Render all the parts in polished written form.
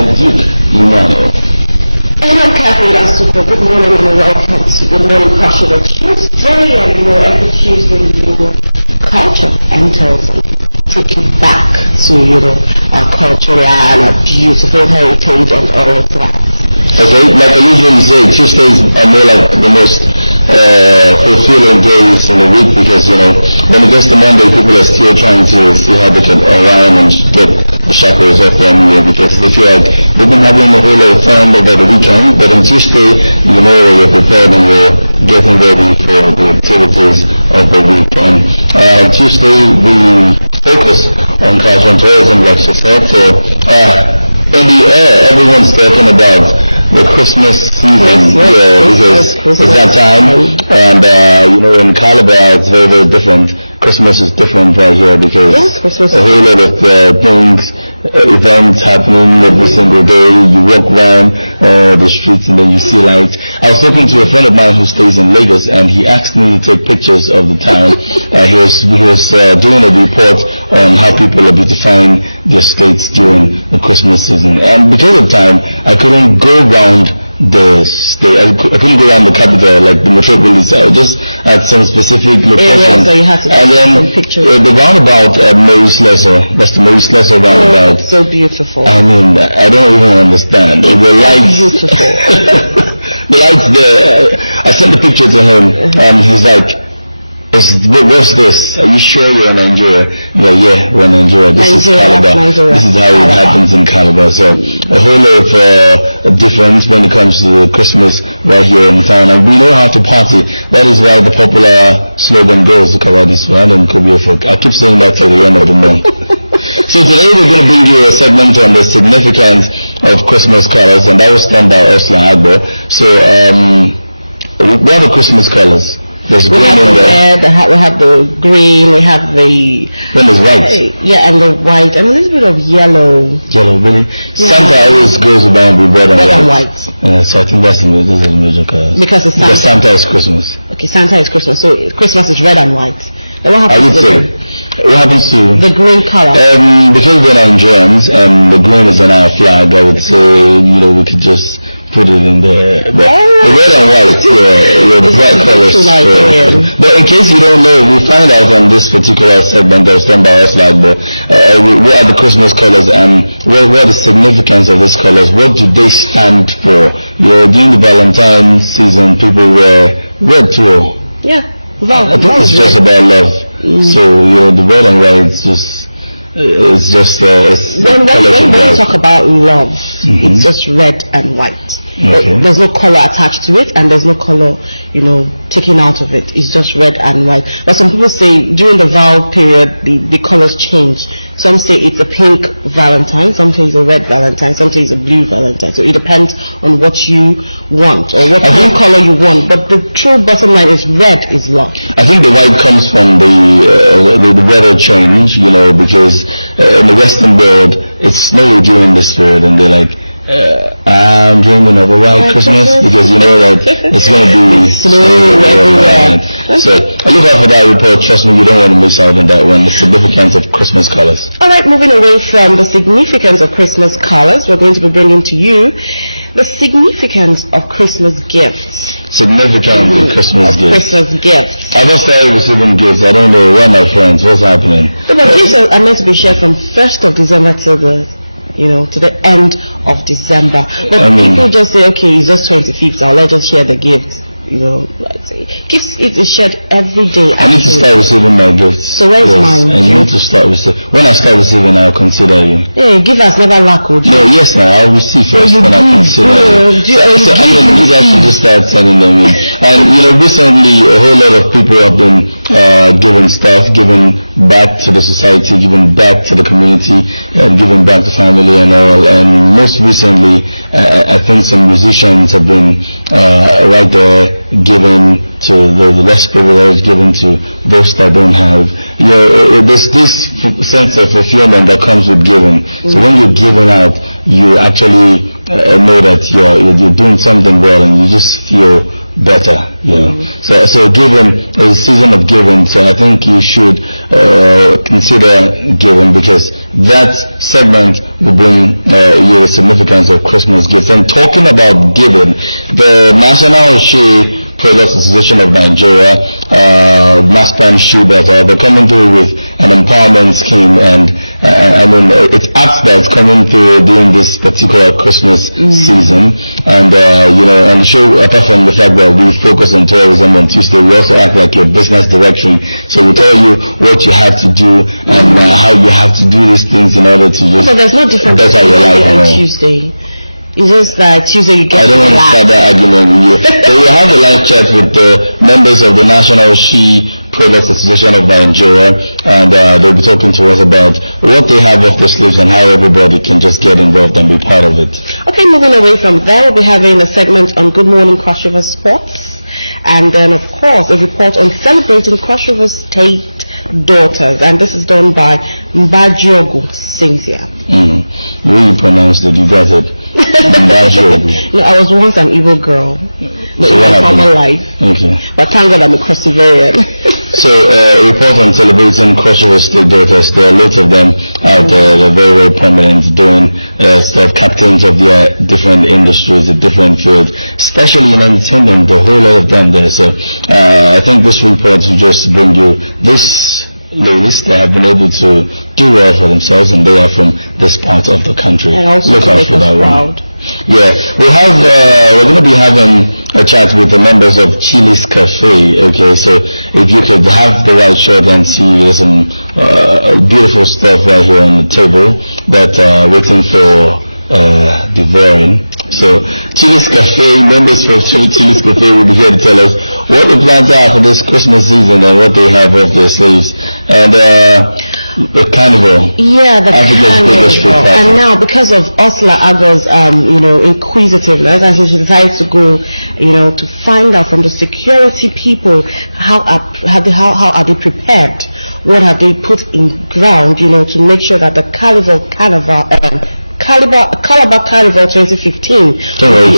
Duke Emmanuel. Everyone carefully asked to good morning and welcome to Good Morning Culture of Tuesday, and every Tuesday we do culture enters and take you back to our culture and our beautiful heritage and all of that. Okay, like I usually say, Tuesdays are more like the most fulfilling days in the week because when it gets to Monday, people are still trying to see how they can align and get the shackles off them because they feel like they've been having a whole lot of fun over the weekend, but on Tuesday, you're prepared and you're getting ready for the activities of the week. And Tuesday, we focus on culture and tourism, like she said. So in the air, everyone's talking about the Christmas season, because it's that time, and in Calabar it's very, very different. Christmas is different right here because a whole lot of things, events happening every single day. You walk around the streets and then you see lights. I was talking to a friend of mine who stays in Lagos, and he asked me to take pictures of the town. He was doing a report on how people are beautifying their states during the Christmas season. And because of time, I couldn't go around the state. I couldn't go around the capital, like the metropolis. I just at some specific locations. So you had to take some pictures. The roundabout at Maurice Lesser, that's the Maurice Lesser roundabout. It's so beautiful. I mean, I don't even understand. The lights, beautiful. the lights there. I sent the picture to him, and he's like, what's this? Are you sure you're in Nigeria? Well, yeah, we're in Nigeria. This is Calabar. This is how it happens in Calabar. So a whole lot of difference when it comes to Christmas right here in town. And we know how to party. That is why the popular slogan goes, look about this one and could be a folk. I keep saying that till the end of the month. So today we're going to bring you a segment on the significance of Christmas colors, and that was done by Osla Agbo. So what are the Christmas colors? There's green in there. We have the green, we have the... Then there's white. Yeah, and the white, and a little bit of yellow. Yellow, really? Yeah. Santa always goes around with red and white. Yeah, so I think those are the major colors. Because Santa is Christmas. Okay, Santa is Christmas, so Christmas is red and white. Then what happens what happens to... the green color? Because we're Nigerians, and the green is on our flag, I would say, we could just put it in there. But the red and white, bright colors. But in case you don't know, we find out on this particular segment that was done by us, what are the Christmas colors and what is the significance of these colors? What do they stand for? During the Valentine season, people wear red too. Yeah. I think it's just about love. So the red and white is just when we talk about love, it's just red and white. Okay. There's no color attached to it, and there's no color taken out of it. It's just red and white. But some people say during the vow period the colors change. Some say it's a pink Valentine, some say it's a red Valentine, some say it's a blue Valentine. So it depends on what you want or what kind of color you want. But the true bottom line is red is love. I think the white comes from the weather change, because in the Western world it's snowy during this period, and they're like, I'm dreaming of a white Christmas because you know that it's going to be snowy everywhere. So look out for that report. Trust me, you don't want to miss out on that one. The significance of Christmas colors. Alright, moving away from the significance of Christmas colors, we're going to be bringing to you the significance of Christmas gifts. Significance of Christmas gifts. I've not started receiving gifts. I don't know. Where are my friends? What's happening? So, but gifts are meant to be shared from 1st of December till to the end of December. But people just say, okay, it's just 25th, now let's just share the gifts. Gifts is shared every day. I need to start receiving my gifts. So where's mine? I need to start receiving. When I start receiving, I'll consider you. Yeah, give us never lack. No, yes, now I'll receive first, and I'll consider you. You guys should just start sending them in. And recently a whole lot of people have been giving stuff, giving back to the society, giving back to the community, and giving back to family and all. And most recently, I think some musicians have been right there giving to the less privileged, giving to those that don't have. There's this sense of fulfillment that comes with giving. So when you're giving out, you actually know that you're doing something well, and you just feel better, you know. So giving is a season of giving, so I think you should consider giving, because that segment will bring you the significance of Christmas gifts. And talking about giving, the National Shoe Products Association of Nigeria, NASPAN Shoe Butter, they're coming through with an empowerment scheme, and I mean, it's apt that it's coming through during this particular Christmas season. And you know, and show, apart from the fact that we focus on tourism on Tuesday, we also act like your business directory. So we tell you what you have to do and how you have to do these things in order to just. But there's no difference better your life on Tuesday. It's just that Tuesday you get. I don't want to start that argument with you. So we have a live chat with the members of the National Shoe Products Association of Nigeria, and they'll be talking to us about what they have off their sleeves and how everybody can just get involved and be part of it. Okay, moving away from there, we'll be having a segment on Good Morning Cross River Sports, and then of course a report on celebrating Cross River State daughters, and this is done by Mbajiogu Cynthia. The way you pronounced it, you got it. No, I was once an evil girl, but in my former life. Okay. But thank God I'm a Christovarian. So, a report on celebrating Cross River State daughters. There are lots of them out there. They're very, very prominent, doing stuff, captains of their different industries, the different fields, especially in entertainment. The whole lot of them there. So, I think this report will just bring you this. Ladies that have been able to do well for themselves, and they are from this part of the country. And also look out for that one. Yeah, we're going to be having a chat with the members of Chili's Cafe. Okay, so if you could have the right shirt and see, there's some beautiful stuff right here on the table that waiting for devouring. So Chili's Cafe, members from Chili's Cafe will be here to tell us what the plans are for this Christmas season and what they have off their sleeves. And the carnival. Yeah, the carnival. And now, because of Ursula Ago's you know, inquisitiveness, and so she decided to go, you know, to find out from the security people how are they prepared, what have they put in ground, you know, to make sure that the Calabar Carnival 2015. Don't worry, you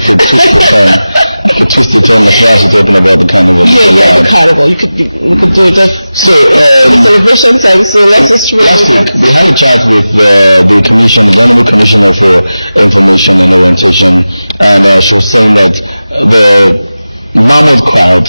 could twist the term. You could twist the term as far as you're talking about the carnival. Yeah, the carnival. We could do it just the celebration time. So let's just last week we had a chat with the Honorable Commissioner for Information and Orientation, and she was saying that the mammoth crowd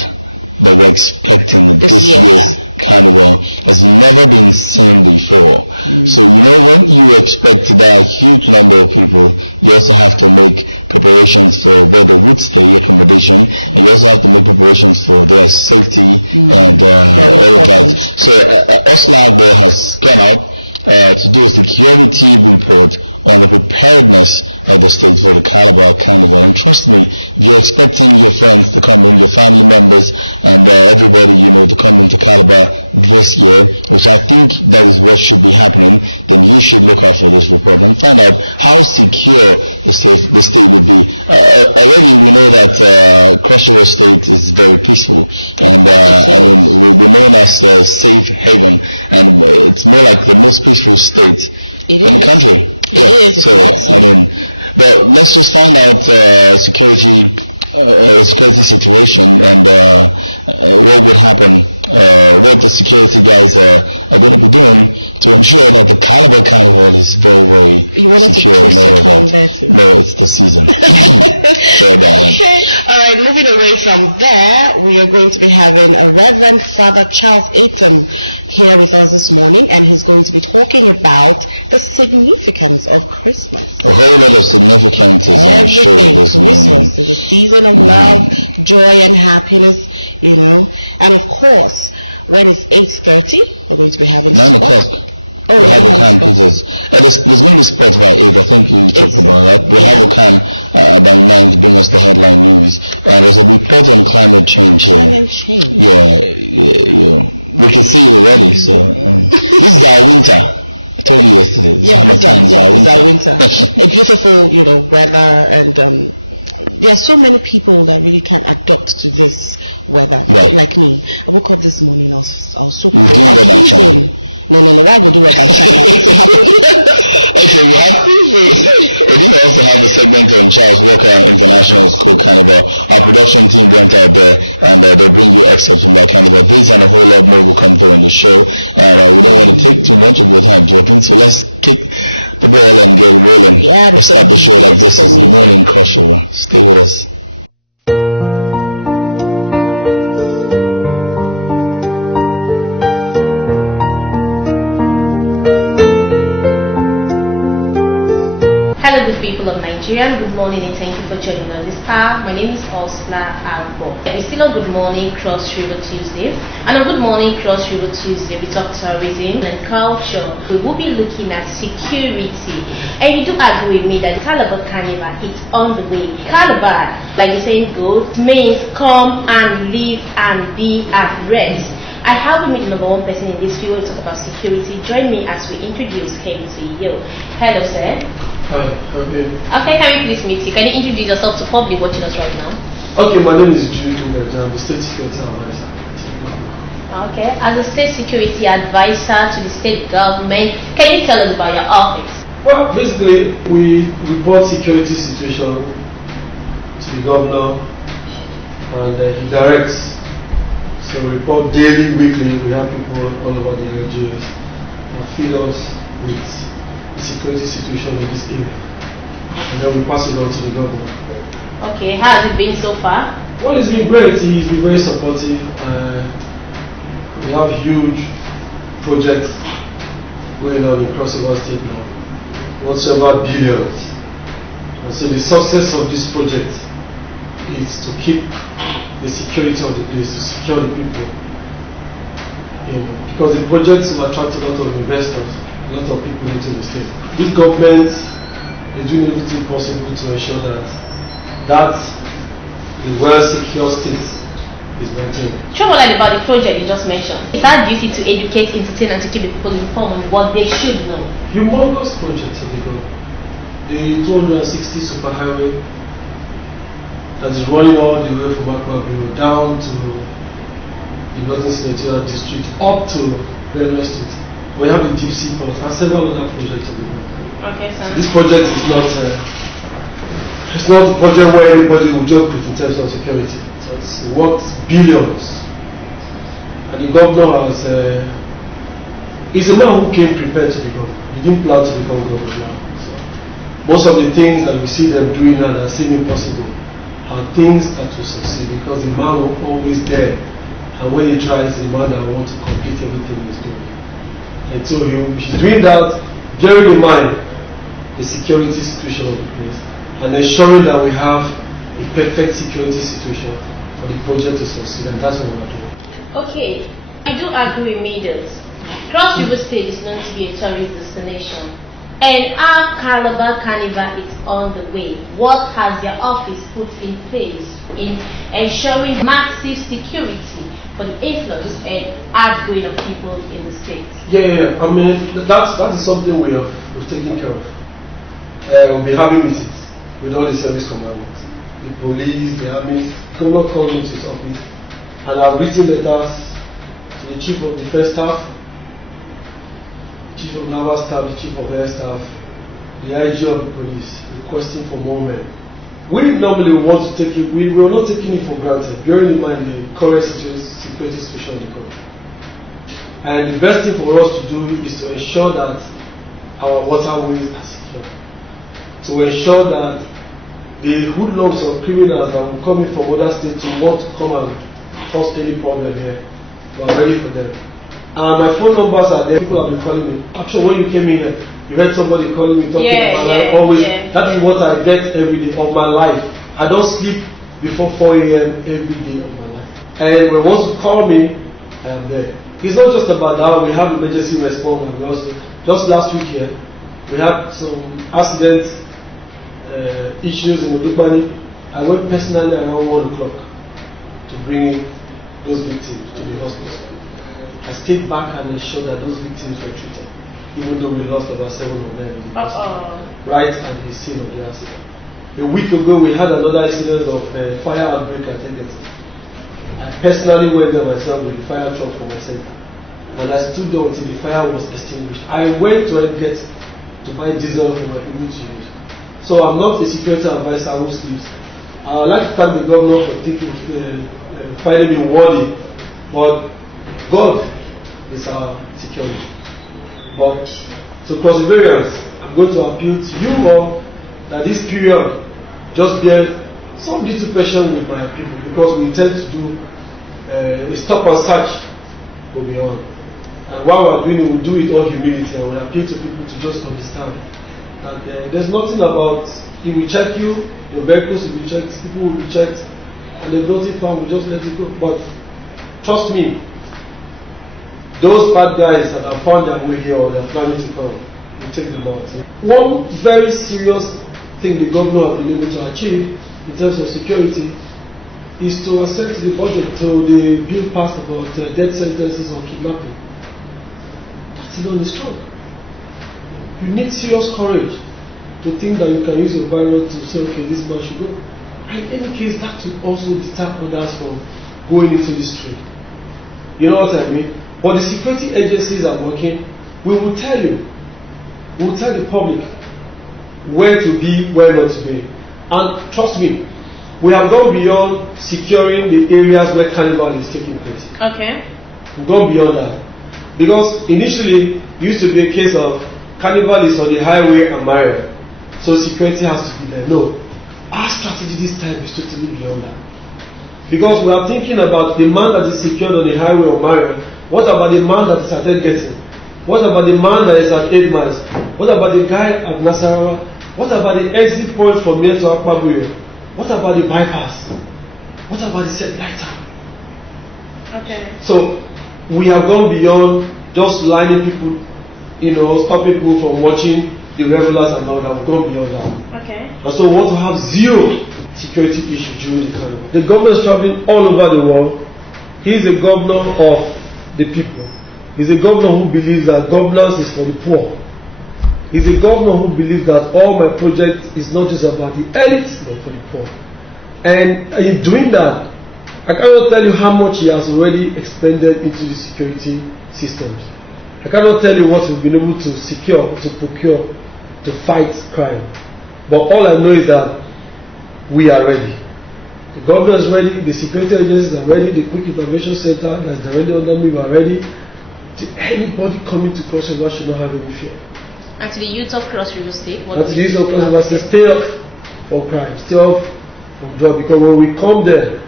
that we're expecting this year's carnival has never been seen before. So you know, when you expect that huge number of people, you also have to make preparations for where they would stay, accommodation, and you also have to make preparations for their safety and all of that. So Ursula Agbo has gone out to do a security report on the preparedness of the state for the Calabar Carnival. And trust me, if you're expecting your friends to come in, your family members, and everybody you know to come into Calabar this year, which I think that is what should be happening, then you should look out for this report and find out how secure the state would be. Already we know that Cross River State is very peaceful, and I mean, we'll be known as a safe haven, and it's more like the most peaceful state in the country. It is. So I mean, but let's just find out security situation and what would happen, what the security guys are going to be doing to ensure that the Calabar Carnival is very, very you wanted secure. To twist your tongue there too. No, it's the season. Okay, all right, moving away from there, we are going to be having a Reverend Father Charles Aiton here with us this morning, and he's going to be talking about the significance of Christmas. A whole lot of significance is I'm sure this Christmas is a season of love, joy and happiness, you know. And of course, when it's 8:30, we're going to be having 9 o'clock. Oh, we'll have a can there's going to be sports by 8. I think you talked about that. We'll have a can by 9 to bring us the headline news. And there's a report on climate change here. Climate change. Yeah, we can see it already. So this is our winter. I told you yesterday. It's our winter. A beautiful, you know, weather, and there are so many people that really can adapt to this weather. Right. Like me, I woke up this morning. I was so cold. No. Why would do about China? It will happen. Okay, we did also have a segment on Charles Walker International School Carnival. Our production team went out there and they'll bring you excerpts from that carnival. This and a whole lot more will come through in the show. And we don't want to take too much of your time talking, so let's kick the ball and get rolling. Yeah, let's start the show like this. Is the morning crossover. Stay with us. People of Nigeria, good morning and thank you for joining us this hour. My name is Osla Arbo. It's still a Good Morning Cross River Tuesday, and on Good Morning Cross River Tuesday we talk tourism and culture. We will be looking at security, and you do agree with me that the Calabar Carnival is on the way. Calabar, like the saying goes, means come and live and be at rest. I have with me the number one person in this field to talk about security. Join me as we introduce him to you. Hello, sir. Hi, okay. Okay, can we please meet you? Can you introduce yourself to public watching us right now? Okay, my name is Jude. I'm the State Security Advisor. Okay, as a State Security Advisor to the state government, can you tell us about your office? Well, basically, we report security situation to the governor and he directs. So we report daily, weekly. We have people all over the LGS and feed us with the security situation in this area. And then we pass it on to the governor. Okay, how has it been so far? Well, it's been great. He's been very supportive. We have huge projects going on across our state now, worth several billions. And so the success of this project is to keep the security of the place, to secure the people. Because the projects will attract a lot of investors, a lot of people into the state. This government is doing everything possible to ensure that the well-secure state is maintained. Show more light about the project you just mentioned. It's our duty to educate, entertain, and to keep the people informed on what they should know. Humongous projects have begun. The 260 superhighway that is running all the way from Akwa down to the Northern Senatorial District up to Railway Street. We have the deep sea port and several other projects have begun. Okay, sir. This project is not it's not a project where anybody will joke with in terms of security. So it's worth billions. And the governor has he's a man who came prepared to become. He didn't plan to become governor. So most of the things that we see them doing now that seem impossible are things that will succeed because the man will always there. And when he tries, the man that wants to complete everything he's doing. And so he's doing that, bearing in mind the security situation of the place and ensuring that we have a perfect security situation for the project to succeed, and that's what we're doing. Okay, I do agree with me that Cross River State is known to be a tourist destination, and our Calabar Carnival is on the way. What has your office put in place in ensuring massive security for the influx and outgoing of people in the state? Yeah. I mean, that is something we've taken care of. We'll be having meetings with all the service commanders, the police, the army. Governor called me to his office, and I've written letters to the chief of defense staff, chief of naval staff, the chief of air staff, the IG of the police, requesting for more men. We normally want to take it, we were not taking it for granted, bearing in mind the current security situation in the country. And the best thing for us to do is to ensure that our waterways are secure. To ensure that the hoodlums or criminals that will come in from other states to want to come and cause any problem here, we are ready for them. And my phone numbers are there. People have been calling me. Actually, when you came in here, you heard somebody calling me, talking about my life. Always, that is what I get every day of my life. I don't sleep before 4 a.m. every day of my life. And when one wants to call me, I am there. It's not just about that. We have emergency response. And we also, just last week here, we had some accident issues in Udupani. I went personally around 1 o'clock to bring those victims to the hospital. I stayed back and ensured that those victims were treated, even though we lost about 7 of them in the hospital, right at the scene of the accident. A week ago, we had another incident of fire outbreak at Eggerton. I personally went there myself with the fire truck from my center. and I stood there until the fire was extinguished. I went to get to buy diesel for my people to use. So I'm not a security advisor who sleeps. I would like to thank the governor for finding me worthy, but God is our security. But to perseverance, I'm going to appeal to you all that this period just bear some little patience with my people, because we intend to do a stop and search go beyond. And while we're doing it, we'll do it all humility, and we'll appeal to people to just understand that there's nothing about, he will check you, your vehicles will be checked, people will be checked, and there's nothing found, we'll just let it go. But trust me, those bad guys that have found their way here or they're planning to come, we'll take them out. One very serious thing the governor has been able to achieve in terms of security is to accept the budget to the bill passed about death sentences on kidnapping. That's it on the stroke. You need serious courage to think that you can use your virus to say, okay, this man should go. And in any case, that will also deter others from going into this trade. You know what I mean? But the security agencies are working. We will tell you, we will tell the public where to be, where not to be. And trust me, we have gone beyond securing the areas where carnival is taking place. Okay. We've gone beyond that. Because initially, it used to be a case of carnival is on the highway and Maria, so security has to be there. No. Our strategy this time is totally beyond that. Because we are thinking about the man that is secured on the highway of Maria. What about the man that is at Edgerton? What about the man that is at 8 miles? What about the guy at Nasarawa? What about the exit point from here to Akpabuyo? What about the bypass? What about the set lighter? Okay. So we have gone beyond just lining people, stopping people from watching the revelers and all that. We've gone beyond that. Okay. And so we want to have zero security issue during the carnival. The governor is traveling all over the world. He is a governor of the people. He's a governor who believes that governance is for the poor. He's a governor who believes that all my project is not just about the elites, but for the poor. And in doing that, I cannot tell you how much he has already expended into the security systems. I cannot tell you what we've been able to secure, to procure, to fight crime. But all I know is that we are ready. The governor is ready, the security agencies are ready, the Quick Intervention Center that's already under me are ready. Anybody coming to Cross River should not have any fear. And to the youth of Cross River State, what and to the youth of Cross River State, stay off for crime, stay off from drug, because when we come there,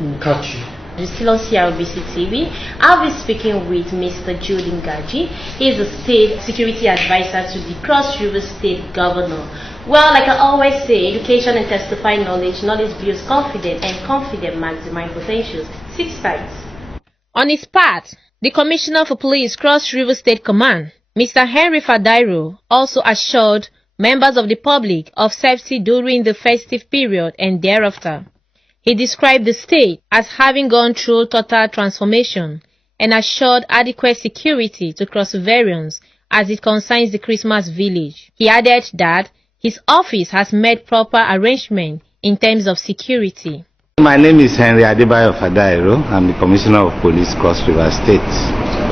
we'll catch you. You're still on CRBC TV. I'll be speaking with Mr. Jude Ngaji. He is the State Security Advisor to the Cross River State Governor. Well, like I always say, education and testifying knowledge builds confidence, and confidence maximizes potentials. 6 times. On his part, the Commissioner for Police, Cross River State Command, Mr. Henry Fadairo, also assured members of the public of safety during the festive period and thereafter. He described the state as having gone through total transformation and assured adequate security to Cross Riverians as it concerns the Christmas village. He added that his office has made proper arrangement in terms of security. My name is Henry Adebayo Fadairo. I'm the Commissioner of Police, Cross River State.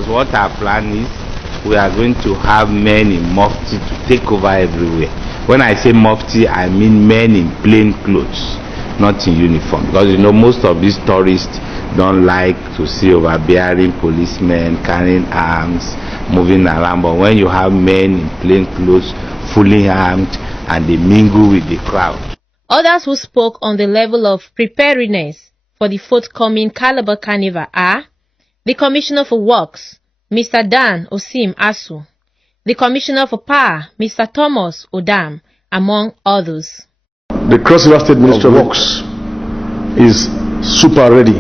What our plan is, we are going to have men in mufti to take over everywhere. When I say mufti, I mean men in plain clothes, not in uniform. Because most of these tourists don't like to see overbearing policemen carrying arms, moving around. But when you have men in plain clothes, fully armed, and they mingle with the crowd. Others who spoke on the level of preparedness for the forthcoming Calabar Carnival are the Commissioner for Works, Mr. Dan Osim Asu, the Commissioner for Power, Mr. Thomas Odam, among others. The Cross River State Ministry of Works is super ready,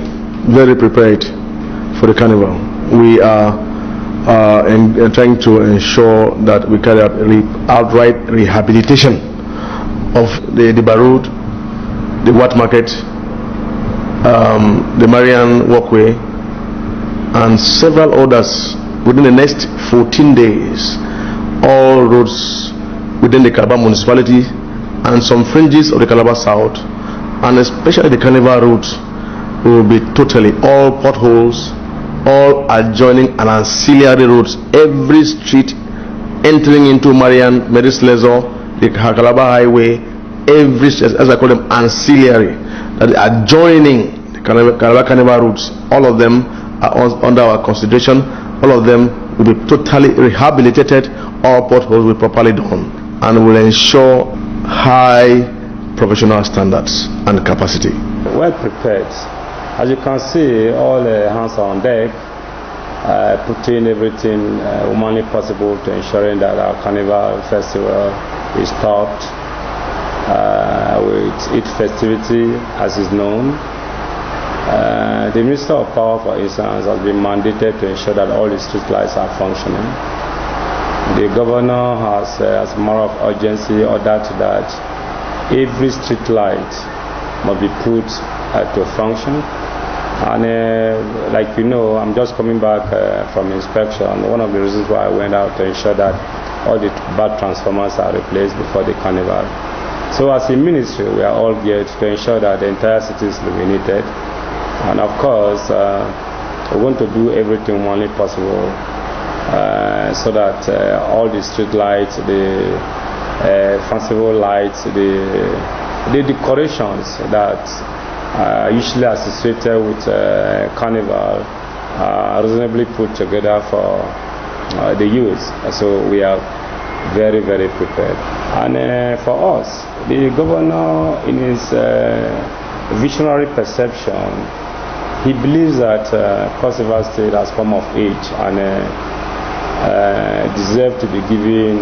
very prepared for the carnival. We are trying to ensure that we carry out outright rehabilitation of the Road, the Wat Market, the Marian Walkway, and several others within the next 14 days. All roads within the Calabar municipality and some fringes of the Calabar South, and especially the Carnival route, will be totally, all potholes all adjoining and ancillary roads, every street entering into Marian, Maris Lezo, the Calabar Highway, every, as I call them, ancillary, that are adjoining the Calabar Carnival routes, all of them are under our consideration. All of them will be totally rehabilitated, all potholes will be properly done, and will ensure high professional standards and capacity. Well prepared. As you can see, all hands are on deck, putting everything humanly possible to ensuring that our Carnival Festival is topped with its festivity as is known. The Minister of Power, for instance, has been mandated to ensure that all the street lights are functioning. The Governor has, as a matter of urgency, ordered that every street light must be put to function. And like you know, I'm just coming back from inspection. One of the reasons why I went out to ensure that all the bad transformers are replaced before the Carnival. So as a ministry, we are all geared to ensure that the entire city is illuminated. And of course, we want to do everything humanly possible so that all the street lights, the fanciful lights, the decorations that are usually associated with Carnival are reasonably put together for the youth. So we are very, very prepared. And for us, the Governor, in his visionary perception, he believes that Cross River State has come of age and deserves to be given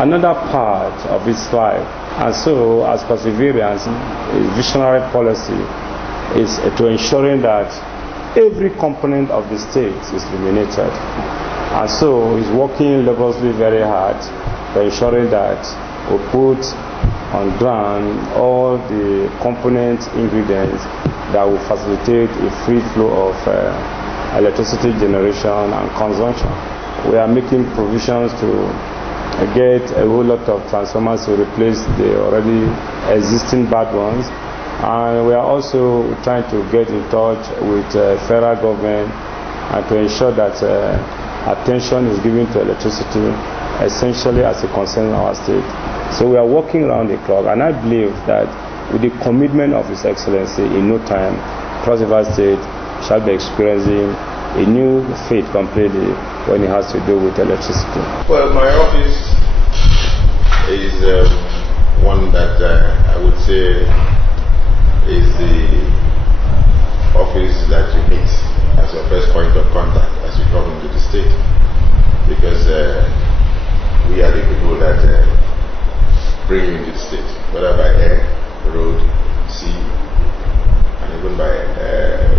another part of its life. And so, as perseverance, his visionary policy is to ensuring that every component of the state is illuminated. And so, he's working laboriously very hard to ensuring that we put on ground all the component ingredients that will facilitate a free flow of electricity generation and consumption. We are making provisions to get a whole lot of transformers to replace the already existing bad ones, and we are also trying to get in touch with federal government and to ensure that attention is given to electricity essentially as a concern in our state. So we are working around the clock, and I believe that with the commitment of His Excellency, in no time, Cross River State shall be experiencing a new fate completely when it has to do with electricity. Well, my office is one that I would say is the office that you meet as your first point of contact as you come into the state, because we are the people that bring you into the state, whether by air, road, sea, and even by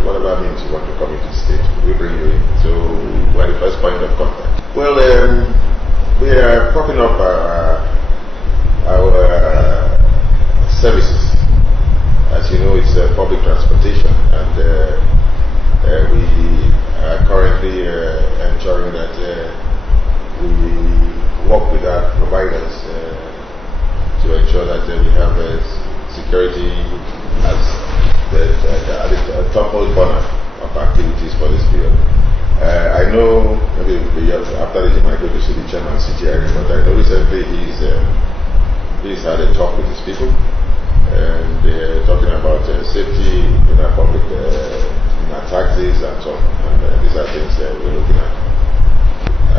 whatever means you want to come into the state, we bring you in. So we are the first point of contact. Well, we are propping up our services. As you know, it's public transportation, and we are currently ensuring that we work with our providers to ensure that we have security as the topmost corner of activities for this period. I know maybe after this you might go to see the chairman CTR, but I know recently he's had a talk with his people, and they're talking about safety in our public, in our taxis and so on. And these are things we're looking at.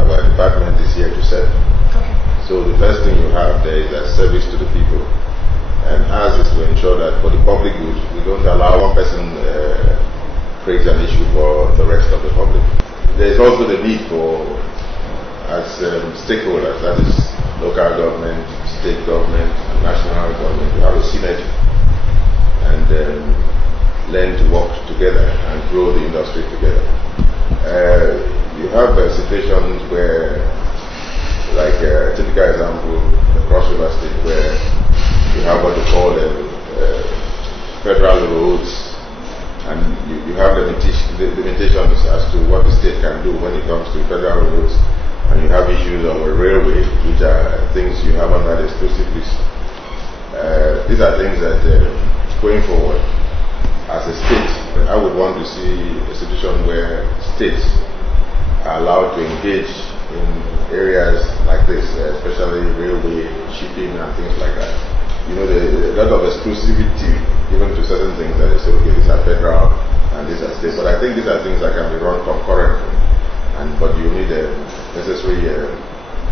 Our department is here to serve. So the first thing you have there is a service to the people, and ours is to ensure that for the public good, we don't allow one person create an issue for the rest of the public. There is also the need for, as stakeholders, that is local government, state government, and national government, to have a synergy and learn to work together and grow the industry together. You have situations where, like a typical example, the Cross River State, where you have what they call federal roads, and you have limitations as to what the state can do when it comes to federal roads, and you have issues of a railway, which are things you have under the exclusive list. These are things that going forward, as a state, different. I would want to see a situation where states are allowed to engage in areas like this, especially railway, shipping and things like that. You know, a lot of exclusivity given to certain things that they say, okay, these are federal and these are state. But I think these are things that can be run concurrently. But you need necessary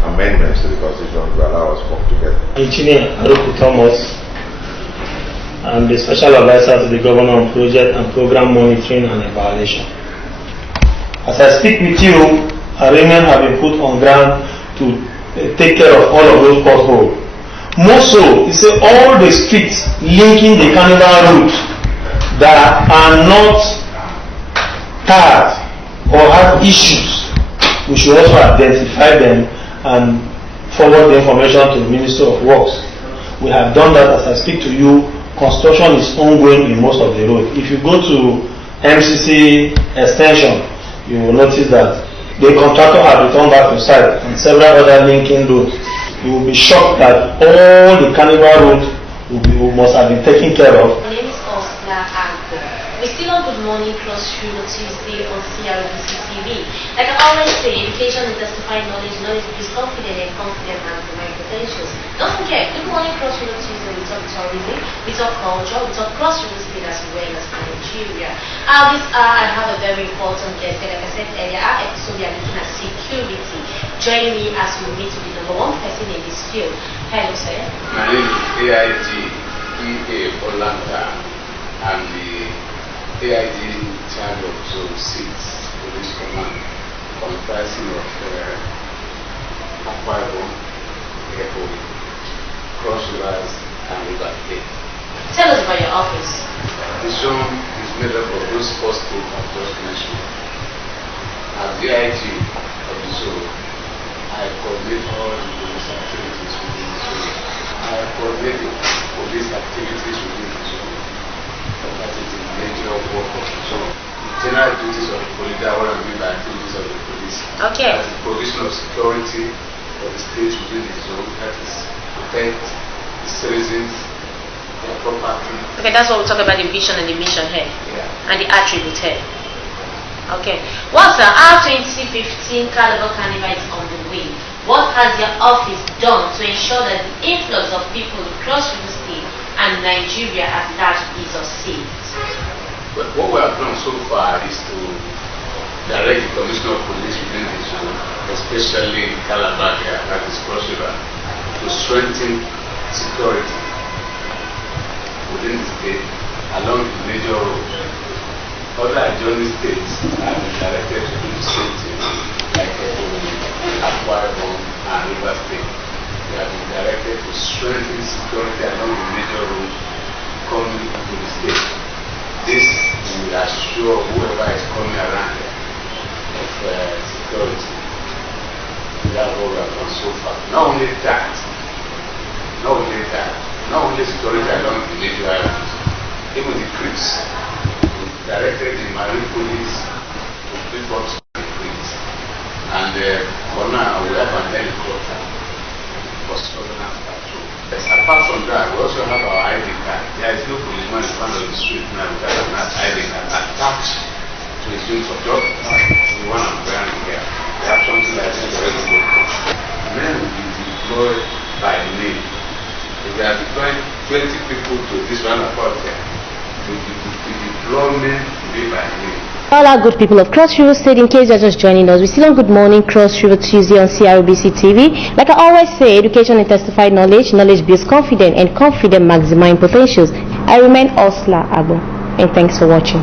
amendments to the Constitution to allow us to work together. Engineer Aruku Thomas, I'm the Special Advisor to the Governor on Project and Program Monitoring and Evaluation. As I speak with you, arrangements have been put on ground to take care of all of those potholes. More so, it's all the streets linking the Carnival route that are not tarred or have issues. We should also identify them and forward the information to the Minister of Works. We have done that. As I speak to you, construction is ongoing in most of the roads. If you go to MCC extension, you will notice that the contractor has returned back to site and several other linking roads. You will be shocked that all the Carnival roads must have been taken care of. My name is We're still on Good Morning Cross River Tuesday on CRBC TV. Like I always say, education is testifying knowledge, knowledge is confident and confident maximizing potentials. Don't forget, Good Morning Cross River Tuesday, we talk tourism, we talk culture, we talk cross river state as well as Nigeria. This I have a very important guest. Like I said earlier, our episode we are looking at security. Join me as we meet with the #1 person in this field. Hello, sir. My name is AIG EA Olanta. I'm the AIG in charge of Zone 6 Police Command, comprising of Akwa Ibom, Eko, Cross Rivers, and River State. Tell us about your office. The zone is made up of those 4 states I've just mentioned. As the AIG of the zone, I coordinate all the police activities within the zone. I coordinate the police activities within the zone. That is the major work of the zone. The general duties of the police are what I mean by activities of the police. Okay. That's the provision of security for the states within the zone. That is protect the citizens, their property. Okay, that's what we talk about, the vision and the mission here. Yeah. And the attribute here. Okay. What's the R2015 Carnival is on the way? What has your office done to ensure that the influx of people across the state and Nigeria at large is safe? But what we have done so far is to direct the Commissioner of Police within the zone, especially in Calabar, that is Cross River, to strengthen security within the state along the major roads. Other adjoining states have been directed to do the same thing, like Akwa Ibom and River State. They have been directed to strengthen security along the major roads coming to the state. This will assure whoever is coming around of security. That's what we have done so far. Not only security along the major islands, even the creeks. Directed the Marine Police to pick up some creeks. And for now, we have an helicopter for surveillance patrol. Yes, apart from that, we also have our ID card. There is no policeman in front of the street now without an ID card attached to his uniform. Just the one I'm wearing here. We have something like this already. Men will be deployed by name. If we are deploying 20 people to this roundabout here, all our good people of Cross River State, in case you're just joining us, we're still on Good Morning Cross River Tuesday on CRBC TV. Like I always say, education and testified knowledge, knowledge builds confidence, and confidence maximizing potentials. I remain Osla Abo, and thanks for watching.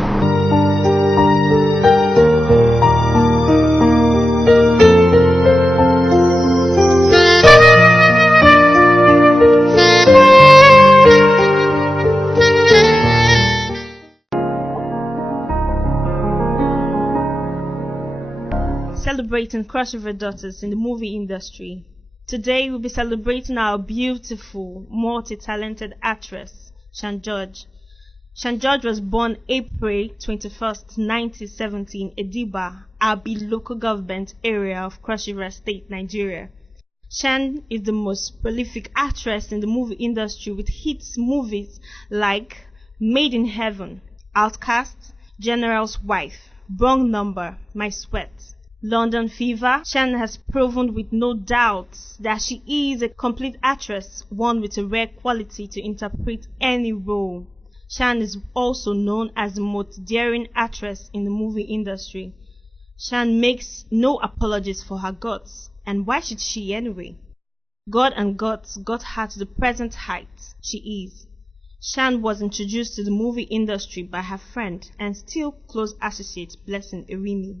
Celebrating Cross River daughters in the movie industry. Today we'll be celebrating our beautiful, multi-talented actress, Shan George. Shan George was born April 21st, 1970 in Ediba, Abi local government area of Cross River State, Nigeria. Shan is the most prolific actress in the movie industry with hit movies like Made in Heaven, Outcast, General's Wife, Wrong Number, My Sweat, London Fever. Shan has proven with no doubt that she is a complete actress, one with a rare quality to interpret any role. Shan is also known as the most daring actress in the movie industry. Shan makes no apologies for her guts, and why should she anyway? God and guts got her to the present height she is. Shan was introduced to the movie industry by her friend and still close associate Blessing Irimi.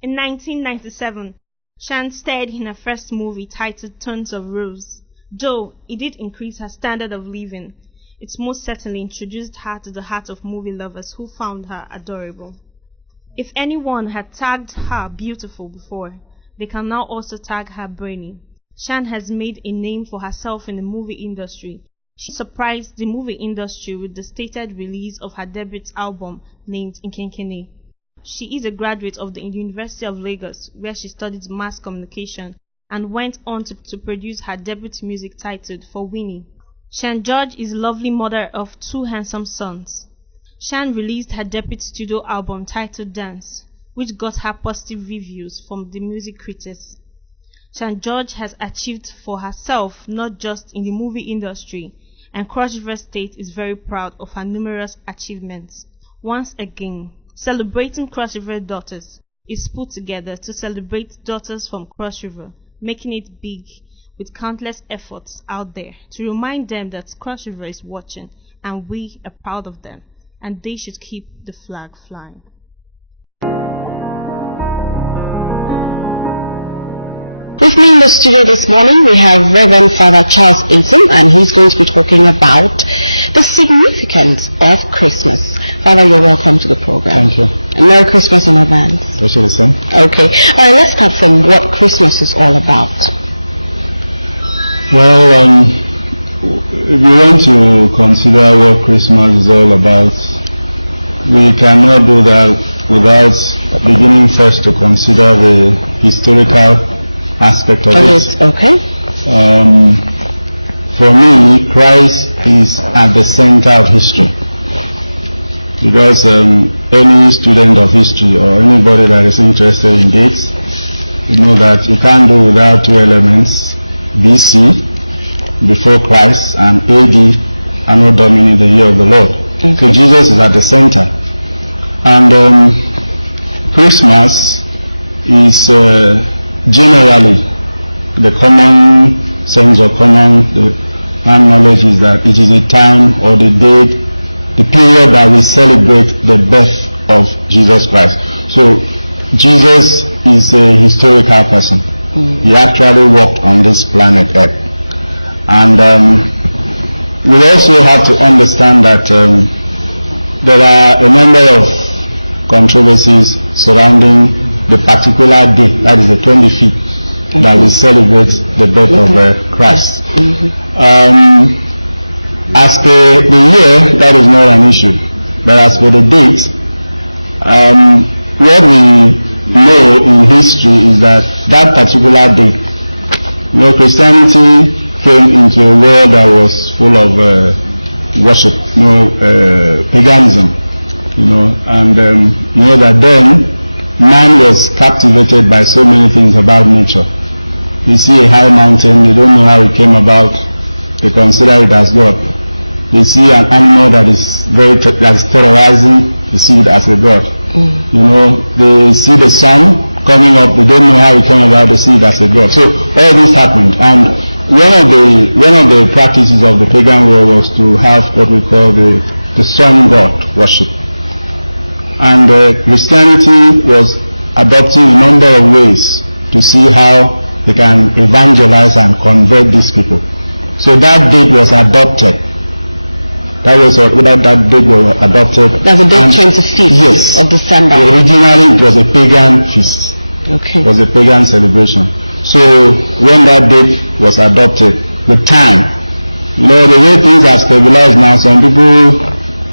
In 1997, Shan starred in her first movie titled Tons of Rose. Though it did increase her standard of living, it most certainly introduced her to the heart of movie lovers who found her adorable. If anyone had tagged her beautiful before, they can now also tag her brainy. Shan has made a name for herself in the movie industry. She surprised the movie industry with the stated release of her debut album named Nkenkene. She is a graduate of the University of Lagos, where she studied mass communication and went on to produce her debut music titled For Winnie. Shan George is a lovely mother of 2 handsome sons. Shan released her debut studio album titled Dance, which got her positive reviews from the music critics. Shan George has achieved for herself not just in the movie industry, and Cross River State is very proud of her numerous achievements. Once again, Celebrating Cross River Daughters is put together to celebrate daughters from Cross River, making it big with countless efforts out there to remind them that Cross River is watching and we are proud of them, and they should keep the flag flying. With me in the studio this morning, we have Reverend Father Charles Eaton, and he's going to be talking about the significance of Christmas. Father, you're welcome to the program. Thank you. And Merry Christmas in advance. Wish you the same. Okay. All right, let's start from what Christmas is all about. Well, if you want to consider what Christmas is all about, we cannot do that without beginning first to consider the historical aspect of it. Okay. For me, Christ is at the center of history, because any student of history or anybody that is interested in dates, you know that you can't do without 2 elements: BC, before Christ, and AD, Anno Domini, the year of the Lord. Okay. So Jesus is at the center, and Christmas is generally, the common sense or common knowledge is that it is a time or the date, the period that we celebrate the birth of Jesus Christ. So Jesus is a historical person. He actually walked on this planet Earth. And we also have to understand that there are a number of controversies surrounding the particular day, that is the 25th, that we celebrate the birth of Christ. As per the year, that is not an issue, but as per the date, what we know in history is that that particular day, Christianity came into a world that was full of worship, paganism, and you know that then man was captivated by so many things about nature. You see a high mountain, they don't know how it came about, they consider it as God. They see an animal that is terrorizing, they see it as a God. They see the sun coming up, they don't know how it came about, they see it as a God. So all this happened, and one of the practices of the pagan world was to have what we call the sun god worship. And Christianity was adopting a number of ways to see how they can evangelize and convert these people. So that date was adopted. That date was adopted. That's the date 25th of December. Originally it was a pagan feast. Okay. It was a pagan celebration. So when that date was adopted, the time, the way things are stabilized now, some people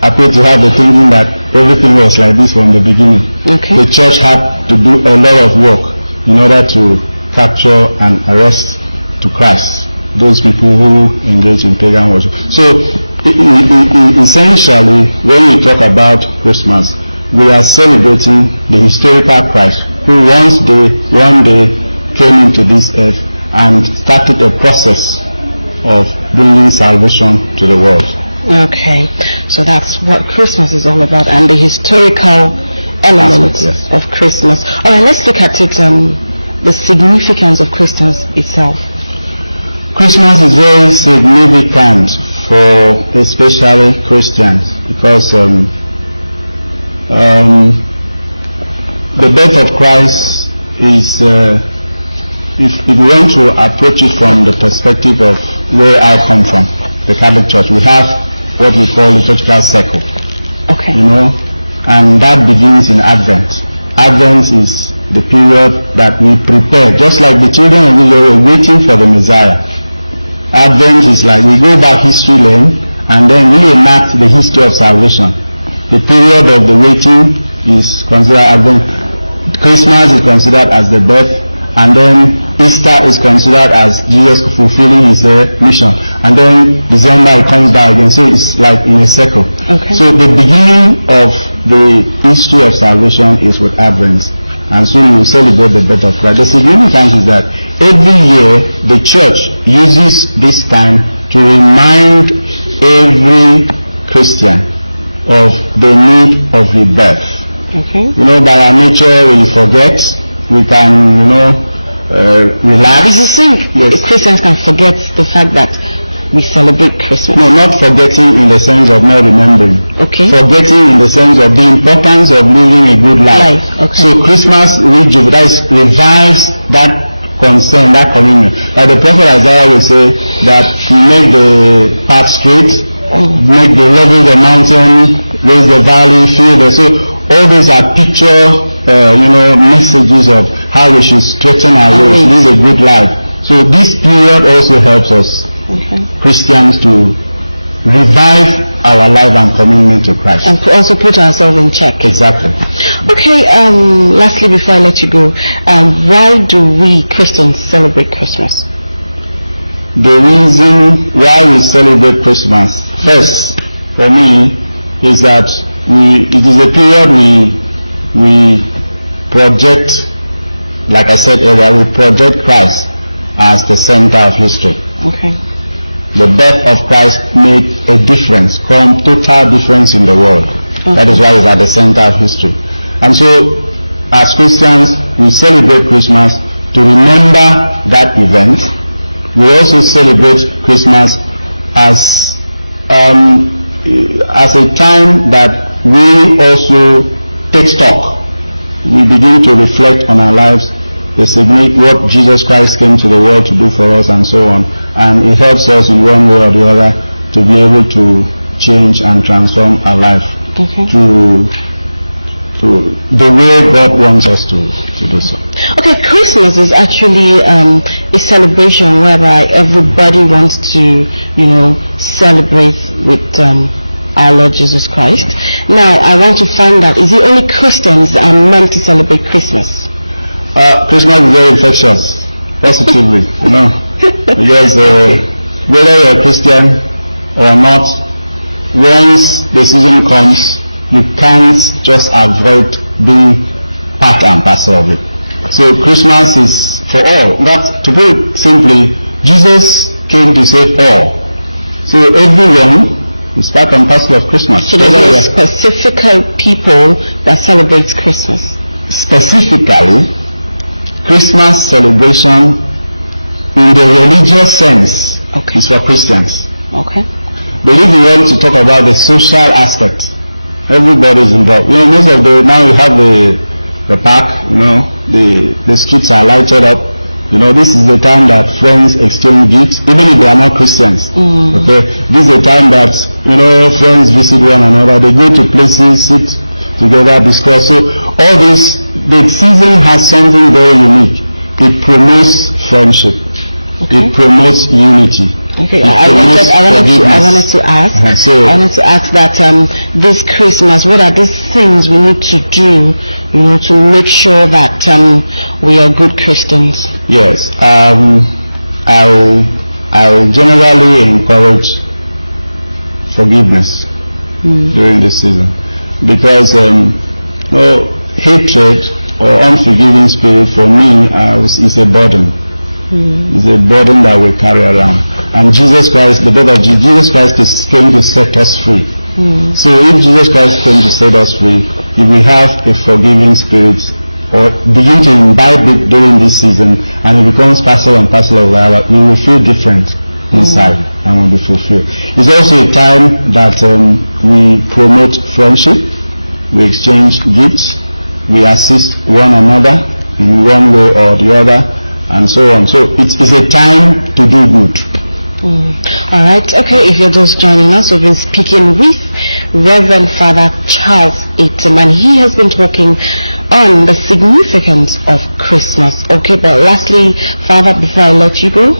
appear to have the thinking that everything was like this from the beginning. Okay. The church had to do a lot of work in order to capture and arrest to Christ those people who engage in pagan worship. So essentially, when we talk about Christmas, we are celebrating the historical Christ who one day came into this earth and started a process of bringing salvation to the world. Okay, so that's what Christmas is all about, and the historical element of Christmas. All right, let's look at it, the significance of Christmas itself. Christmas is very significant for especially Christians because the birth of Christ is, if we want to approach it from the perspective of where I come from, the Catholic Church, we have what we call the liturgical cycle. Okay. You know, and that begins in Advent. Advent is the period that we prepare, just like the children of Israel were waiting for the Messiah. Advent is like we go back history lane and then we enact the history of salvation. The period of the waiting is considered Advent. Christmas is considered as the birth, and then Easter is considered as Jesus fulfilling his mission, and then December it comes back again. So it's like in a circle. Okay. So the beginning of the history of salvation is with Advent, and soon we will celebrate the birth of Christ. The significance is that every year the church uses this time to remind every Christian of the need of rebirth. Okay. You know, by our nature we forget, we can, relax. Do you think Christians can forget the fact that we celebrate Christmas? No, not forgetting in the sense of not remembering. Okay. Forgetting in the sense of the importance of living a good life. Okay. So Christmas revives that concern, that commitment. Like the prophet Isaiah will say that he make the path straight, make the level the mountain, raise the valley, fill the... So all these are picture, messages of how we should straighten our ways, live a good life. So this period also helps us, Christians, to revive our life and commitment to Christ. And also put ourselves in check. Exactly. Okay, lastly, before I let you go, why do we Christians celebrate Christmas? The reason why we celebrate Christmas, first, for me, is that it is a period we project, like I said earlier, we project Christ as the center of history. Okay. The birth of Christ made a difference, total difference in the world. Okay. That is why it's at the center of history. And so, as Christians, we celebrate Christmas to remember that event. We also celebrate Christmas as a time that we also take stock. We begin to reflect on our lives, what Jesus Christ came to the world to do for us, and so on. And it helps us in one way or the other to be able to change and transform our life to the way God wants us to do so. Okay, Christmas is actually a celebration whereby everybody wants to, celebrate with our Lord Jesus Christ. Now, I want to find out, is it only Christians that are meant to celebrate Christmas? Christmas is very infectious, positively, because whether you're a Christian or not, once the season comes, you can't just avoid being part and parcel of it. So Christmas is for all. That, to put it simply, Jesus came to save all. So everyone is part and parcel of Christmas. So there are specific people that celebrate Christmas. Specifically, Christmas celebration in the religious sense is for Christians. Okay. But if you want to talk about the social aspect, everybody is involved. Most of now we have the park, the streets are lighted up. This is the time that friends exchange gifts, even if they are not Christians. Okay, this is the time that friends visit one another. They go to places, sit together, discuss. So all this, the season has something very unique. It promotes friendship. It promotes unity. Okay, I wanted to ask that this Christmas, what are these things we need to do, to make sure that we are good Christians? Yes, I will generally encourage forgiveness during this season, because hatred or unforgiving spirit for me is a burden. It's a burden that we carry around. And Jesus Christ, the blood of Jesus Christ came to set us free. So if Jesus Christ came to set us free, if we have a forgiving spirit, or begin to imbibe it during this season, and it becomes parcel and parcel of our life, we will feel different inside and will be fulfilled. It's also a time that we promote friendship, we exchange gifts, we assist one another in one way or the other, and so on. So it's a time to do good. All right. Okay, if you're just joining us, we've been speaking with Reverend Father Charles Etim, and he has been talking on the significance of Christmas. Okay, but lastly, Father, before I let you go,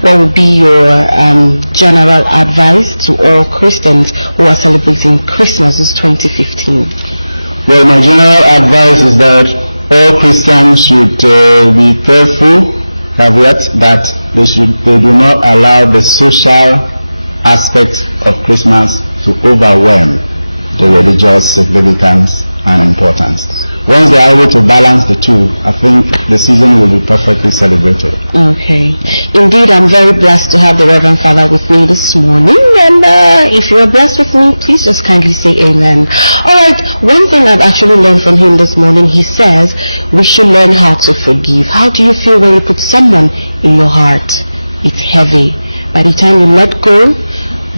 what would be your general advice to all Christians who are celebrating Christmas this 2015? Well, my general advice is that all Christians should be careful, caveat, that they do not allow the social aspect of Christmas to overwhelm the religious significance and importance. Once they are able to balance the two, I think the season will be perfectly celebrated. Okay. Indeed, I'm very blessed to have the Reverend Father with me this morning. And if you are blessed with me, please just kindly say amen. Alright, one thing I've actually learned from him this morning, he says we should learn how to forgive. How do you feel when you put someone in your heart? It's heavy. By the time you let go,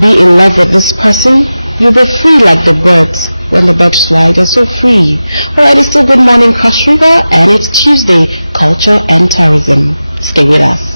be in love with this person, you'll be free like the birds. When the birds fly, they're so free. Alright, it's still Good Morning Cross River, and it's Tuesday, Culture and Tourism. Stay with us.